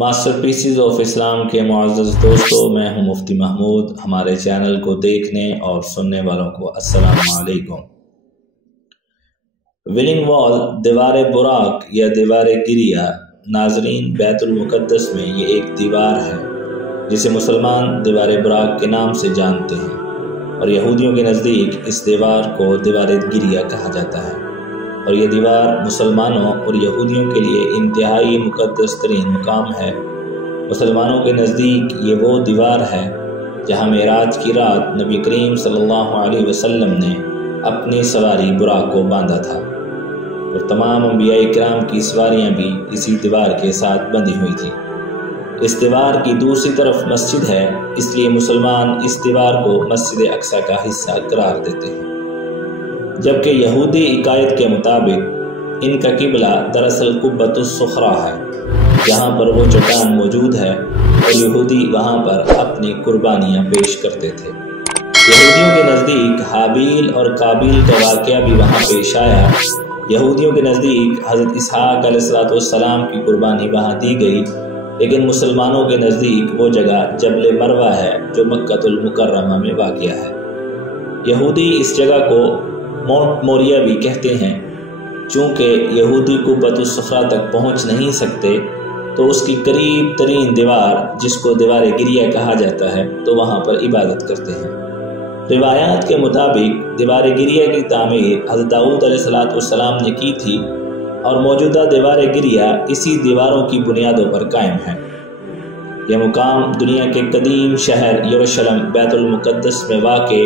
Master PCs of Islam के मुअज़्ज़ज़ दोस्तों, मैं हूं मुफ्ती महमूद। हमारे चैनल को देखने और सुनने वालों को अस्सलामु अलैकुम। विलिंग वॉल, दीवार बुराक या दीवार गिरिया, नाजरीन बैतुल मुक़द्दस में ये एक दीवार है जिसे मुसलमान दीवार बुराक के नाम से जानते हैं और यहूदियों के नज़दीक इस दीवार को दीवार गिरिया कहा जाता है। और ये दीवार मुसलमानों और यहूदियों के लिए इंतहाई मुक़द्दस तरीन मुकाम है। मुसलमानों के नज़दीक ये वो दीवार है जहाँ मेराज की रात नबी करीम सल्लल्लाहु अलैहि वसल्लम ने अपनी सवारी बुराक को बांधा था और तमाम अंबिया इकराम की सवारियाँ भी इसी दीवार के साथ बंधी हुई थी। इस दीवार की दूसरी तरफ मस्जिद है, इसलिए मुसलमान इस दीवार को मस्जिद अक्सा का हिस्सा करार देते हैं। जबकि यहूदी इकायत के मुताबिक इनका किबला दरअसल कुब्बतुस सुखरा है, जहाँ पर वो चट्टान मौजूद है और यहूदी वहाँ पर अपनी कुर्बानियाँ पेश करते थे। यहूदियों के नज़दीक हाबील और काबील का वाक़या भी वहाँ पेश आया। यहूदियों के नज़दीक हज़रत इसहाक़ अलैहिस्सलाम की कुर्बानी वहाँ दी गई, लेकिन मुसलमानों के नज़दीक वो जगह जबल मरवा है जो मक्कतुल मुकर्रमा में वाक़या है। यहूदी इस जगह को माउंट मोरिया भी कहते हैं। चूँकि यहूदी कुब्बतुस सुखरा तक पहुँच नहीं सकते तो उसकी करीब तरीन दीवार, जिसको दीवार गिरिया कहा जाता है, तो वहाँ पर इबादत करते हैं। रिवायात के मुताबिक दीवार गिरिया की तामीर हज़रत दाऊद अलैहिस्सलाम ने की थी और मौजूदा दीवार गिरिया इसी दीवारों की बुनियादों पर कायम है। यह मुकाम दुनिया के कदीम शहर यरूशलेम बैतुल मुक़द्दस में वाक़े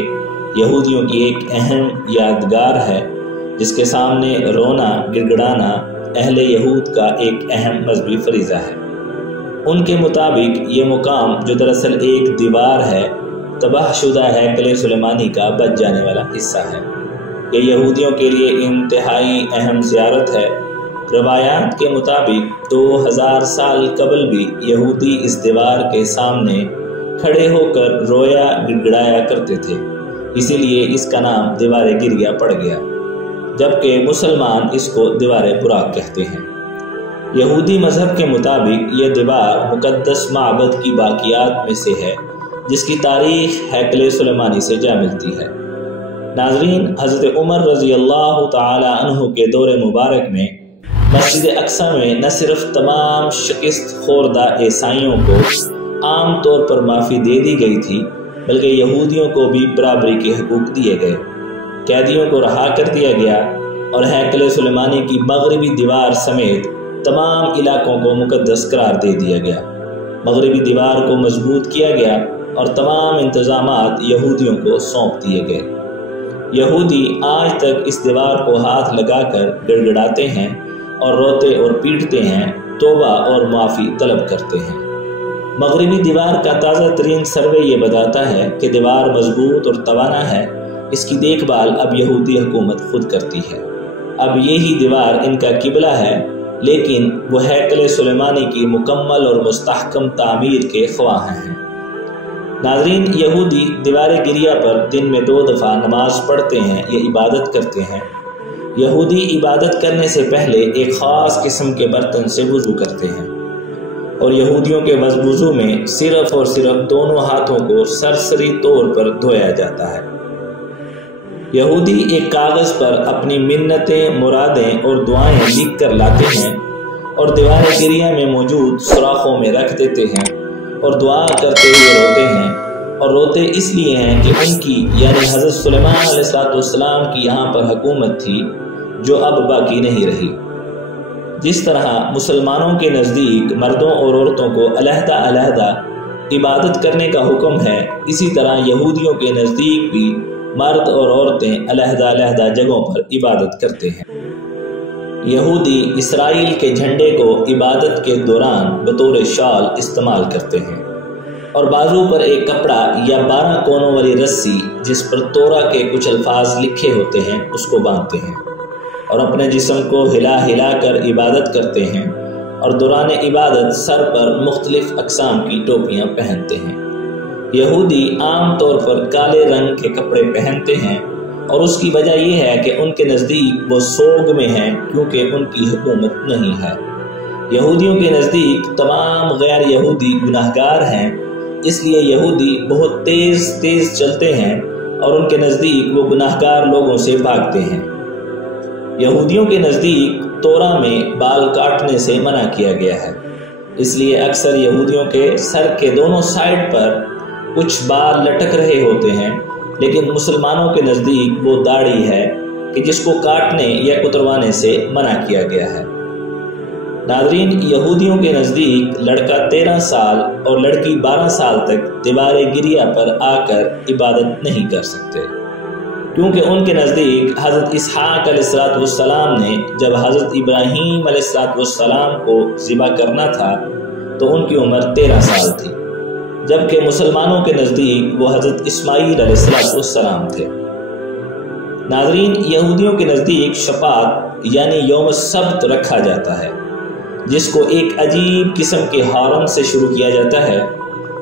यहूदियों की एक अहम यादगार है, जिसके सामने रोना गिड़गिड़ाना अहले यहूद का एक अहम मजहबी फरीज़ा है। उनके मुताबिक ये मुकाम, जो दरअसल एक दीवार है, तबाहशुदा हैकल सुलेमानी का बच जाने वाला हिस्सा है। ये यहूदियों के लिए इंतहाई अहम ज़ियारत है। रवायात के मुताबिक 2000 साल कबल भी यहूदी इस दीवार के सामने खड़े होकर रोया गिड़गिड़ाया करते थे, इसीलिए इसका नाम दीवार गिरिया पड़ गया, जबकि मुसलमान इसको दीवार बुराक कहते हैं। यहूदी मजहब के मुताबिक यह दीवार मुक़द्दस माबद की बाक़ियात में से है, जिसकी तारीख़ हैकल सुलेमानी से जा मिलती है। नाज़रीन, हज़रत उमर रज़ी अल्लाह ताला अन्हु के दौरे मुबारक में मस्जिद अक्सा में न सिर्फ तमाम शिकस्त खोरदा ईसाइयों को आम तौर पर माफ़ी दे दी गई थी, बल्कि यहूदियों को भी बराबरी के हकूक़ दिए गए। कैदियों को रहा कर दिया गया और हैकल सुलेमानी की मगरबी दीवार समेत तमाम इलाकों को मुक़द्दस करार दे दिया गया। मगरबी दीवार को मजबूत किया गया और तमाम इंतज़ामात यहूदियों को सौंप दिए गए। यहूदी आज तक इस दीवार को हाथ लगाकर गिड़गिड़ाते हैं और रोते और पीटते हैं, तौबा और माफ़ी तलब करते हैं। मगरबी दीवार का ताज़ा तरीन सर्वे ये बताता है कि दीवार मजबूत और तवाना है। इसकी देखभाल अब यहूदी हुकूमत खुद करती है। अब यही दीवार इनका किबला है, लेकिन वह हैकल सुलेमानी की मुकम्मल और मुस्तहकम तामीर के ख्वाह हैं। नाज़रीन, यहूदी दीवार गिरिया पर दिन में 2 दफ़ा नमाज पढ़ते हैं या इबादत करते हैं। यहूदी इबादत करने से पहले एक ख़ास किस्म के बर्तन से वज़ू करते हैं और यहूदियों के वज़ू में सिर्फ और सिर्फ दोनों हाथों को सरसरी तौर पर धोया जाता है। यहूदी एक कागज़ पर अपनी मिन्नतें, मुरादें और दुआएं लिख कर लाते हैं और दीवार गिरिया में मौजूद सुराखों में रख देते हैं और दुआ करते हुए रोते हैं। और रोते इसलिए हैं कि उनकी यानी हज़रत सुलेमान अलैहिस्सलाम की यहाँ पर हुकूमत थी, जो अब बाकी नहीं रही। जिस तरह मुसलमानों के नज़दीक मर्दों और औरतों को अलहदा अलहदा इबादत करने का हुक्म है, इसी तरह यहूदियों के नज़दीक भी मर्द और औरतें अलहदा अलहदा जगहों पर इबादत करते हैं। यहूदी इसराइल के झंडे को इबादत के दौरान बतौर शाल इस्तेमाल करते हैं और बाजू पर एक कपड़ा या 12 कोनों वाली रस्सी, जिस पर तोरा के कुछ अल्फाज लिखे होते हैं, उसको बांधते हैं और अपने जिस्म को हिला हिला कर इबादत करते हैं और दौरान इबादत सर पर मुख्तलिफ अक़साम की टोपियाँ पहनते हैं। यहूदी आम तौर पर काले रंग के कपड़े पहनते हैं और उसकी वजह यह है कि उनके नज़दीक वो सोग में हैं, क्योंकि उनकी हुकूमत नहीं है। یہودیوں کے نزدیک تمام غیر یہودی گناہگار ہیں، اس لیے یہودی بہت تیز تیز چلتے ہیں اور ان کے نزدیک وہ گناہگار لوگوں سے بھاگتے ہیں۔ یہودیوں کے نزدیک تورا میں بال کاٹنے سے منع کیا گیا ہے، اس لیے اکثر یہودیوں کے سر کے دونوں سائڈ پر کچھ بال لٹک رہے ہوتے ہیں، لیکن مسلمانوں کے نزدیک وہ داڑھی ہے کہ جس کو کاٹنے یا کتروانے سے منع کیا گیا ہے۔ ناظرین، یہودیوں کے نزدیک لڑکا 13 سال اور لڑکی 12 سال تک دیوار گریہ پر آ کر عبادت نہیں کر سکتے، کیونکہ ان کے نزدیک حضرت اسحاق علیہ السلام نے جب حضرت ابراہیم علیہ السلام کو ذبح کرنا تھا تو ان کی عمر 13 سال تھی، جبکہ مسلمانوں کے نزدیک وہ حضرت اسماعیل علیہ السلام تھے۔ ناظرین، یہودیوں کے نزدیک شفاعت یعنی یوم السبت رکھا جاتا ہے، جس کو ایک عجیب قسم کے ہارن سے شروع کیا جاتا ہے،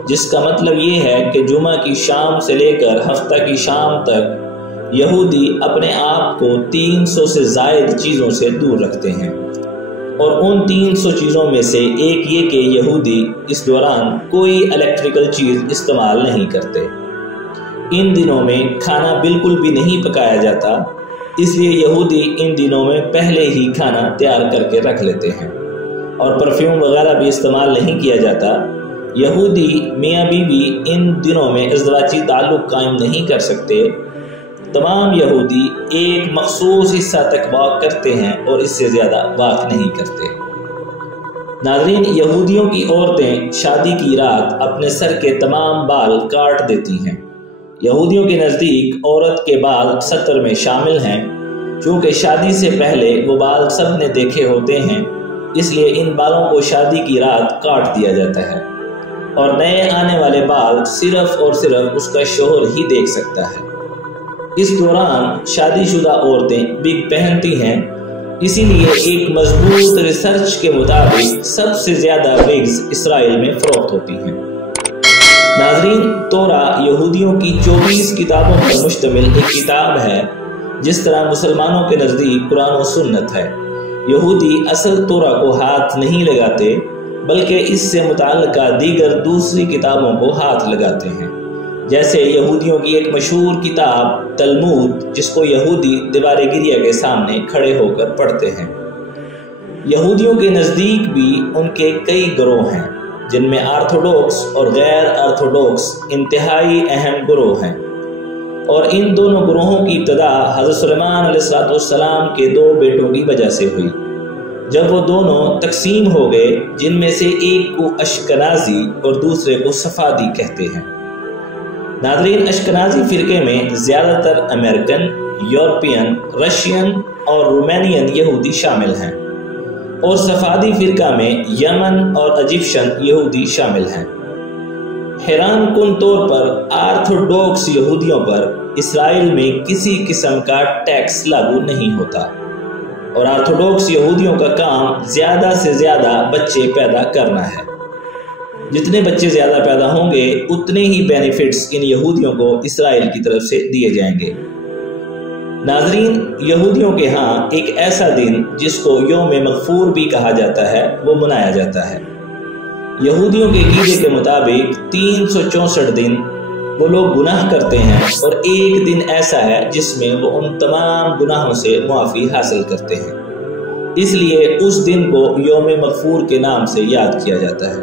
جس کا مطلب یہ ہے کہ جمعہ کی شام سے لے کر ہفتہ کی شام تک یہودی اپنے آپ کو 300 سے زائد چیزوں سے دور رکھتے ہیں، اور ان 300 چیزوں میں سے ایک یہ کہ یہودی اس دوران کوئی الیکٹریکل چیز استعمال نہیں کرتے۔ ان دنوں میں کھانا بالکل بھی نہیں پکایا جاتا، اس لیے یہودی ان دنوں میں پہلے ہی کھانا تیار کر کے رکھ لیتے ہیں، اور پرفیوم وغیرہ بھی استعمال نہیں کیا جاتا۔ یہودی میاں بیوی ان دنوں میں ازدواجی تعلق قائم نہیں کر سکتے۔ تمام یہودی ایک مخصوص حصہ تک واک کرتے ہیں اور اس سے زیادہ واک نہیں کرتے۔ ناظرین، یہودیوں کی عورتیں شادی کی رات اپنے سر کے تمام بال کاٹ دیتی ہیں۔ یہودیوں کے نزدیک عورت کے بال 70 میں شامل ہیں، چونکہ شادی سے پہلے وہ بال سب نے دیکھے ہوتے ہیں، اس لیے ان بالوں کو شادی کی رات کاٹ دیا جاتا ہے، اور نئے آنے والے بال صرف اور صرف اس کا شوہر ہی دیکھ سکتا ہے۔ اس دوران شادی شدہ عورتیں وگ پہنتی ہیں، اسی لیے ایک مضبوط ریسرچ کے مطابق سب سے زیادہ وگز اسرائیل میں فروخت ہوتی ہیں۔ ناظرین، تورا یہودیوں کی 24 کتابوں پر مشتمل ایک کتاب ہے، جس طرح مسلمانوں کے نزدیک قرآن و سنت ہے۔ یہودی اصل تورا کو ہاتھ نہیں لگاتے، بلکہ اس سے متعلقہ دیگر دوسری کتابوں کو ہاتھ لگاتے ہیں، جیسے یہودیوں کی ایک مشہور کتاب تلمود، جس کو یہودی دیوار گریہ کے سامنے کھڑے ہو کر پڑھتے ہیں۔ یہودیوں کے نزدیک بھی ان کے کئی گروہ ہیں، جن میں آرتھوڈوکس اور غیر آرتھوڈوکس انتہائی اہم گروہ ہیں، اور ان دونوں گروہوں کی ابتدا حضرت سلیمان علیہ السلام کے 2 بیٹوں کی وجہ سے ہوئی، جب وہ دونوں تقسیم ہو گئے، جن میں سے ایک کو اشکنازی اور دوسرے کو صفادی کہتے ہیں۔ ناظرین، اشکنازی فرقے میں زیادہ تر امریکن، یورپین، رشین اور رومینین یہودی شامل ہیں، اور صفادی فرقہ میں یمن اور ایجپشن یہودی شامل ہیں۔ حیران کن طور پر آرتھوڈوکس یہودیوں پر اسرائیل میں کسی قسم کا ٹیکس لاگو نہیں ہوتا، اور آرتھوڈوکس یہودیوں کا کام زیادہ سے زیادہ بچے پیدا کرنا ہے۔ جتنے بچے زیادہ پیدا ہوں گے، اتنے ہی بینیفٹس ان یہودیوں کو اسرائیل کی طرف سے دیے جائیں گے۔ ناظرین، یہودیوں کے ہاں ایک ایسا دن جس کو یوم مغفور بھی کہا جاتا ہے، وہ منایا جاتا ہے۔ یہودیوں کے عقیدے کے مطابق 364 دن وہ لوگ گناہ کرتے ہیں، اور ایک دن ایسا ہے جس میں وہ ان تمام گناہوں سے معافی حاصل کرتے ہیں، اس لیے اس دن کو یوم مغفور کے نام سے یاد کیا جاتا ہے۔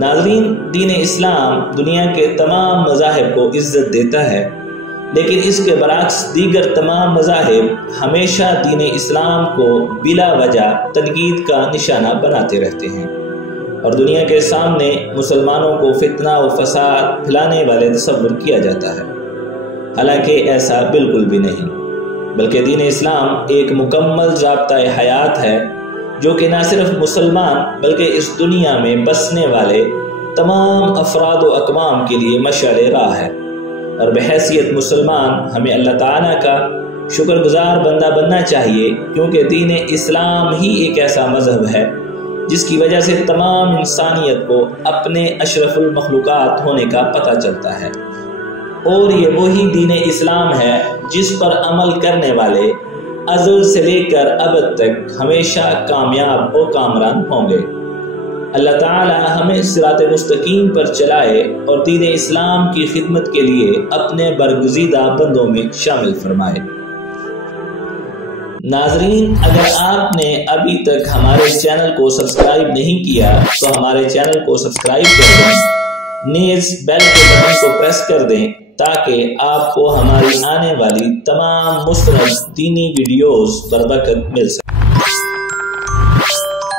ناظرین، دین اسلام دنیا کے تمام مذاہب کو عزت دیتا ہے، لیکن اس کے برعکس دیگر تمام مذاہب ہمیشہ دین اسلام کو بلا وجہ تنقید کا نشانہ بناتے رہتے ہیں، اور دنیا کے سامنے مسلمانوں کو فتنہ و فساد پھیلانے والے تصور کیا جاتا ہے، حالانکہ ایسا بالکل بھی نہیں، بلکہ دین اسلام ایک مکمل ضابطۂ حیات ہے، جو کہ نہ صرف مسلمان بلکہ اس دنیا میں بسنے والے تمام افراد و اقوام کے لیے مشعل راہ ہے، اور بحیثیت مسلمان ہمیں اللہ تعالیٰ کا شکر گزار بندہ بننا چاہیے، کیونکہ دین اسلام ہی ایک ایسا مذہب ہے جس کی وجہ سے تمام انسانیت کو اپنے اشرف المخلوقات ہونے کا پتہ چلتا ہے، اور یہ وہی دین اسلام ہے جس پر عمل کرنے والے ازل سے لے کر ابد تک ہمیشہ کامیاب و کامران ہوں گے۔ اللہ تعالی ہمیں صراط مستقیم پر چلائے اور دین اسلام کی خدمت کے لیے اپنے برگزیدہ بندوں میں شامل فرمائے۔ ناظرین، اگر آپ نے ابھی تک ہمارے چینل کو سبسکرائب نہیں کیا تو ہمارے چینل کو سبسکرائب کر دیں، نیز بیل کے بٹن کو پریس کر دیں تاکہ آپ کو ہماری آنے والی تمام مستند دینی ویڈیوز بروقت مل سکیں۔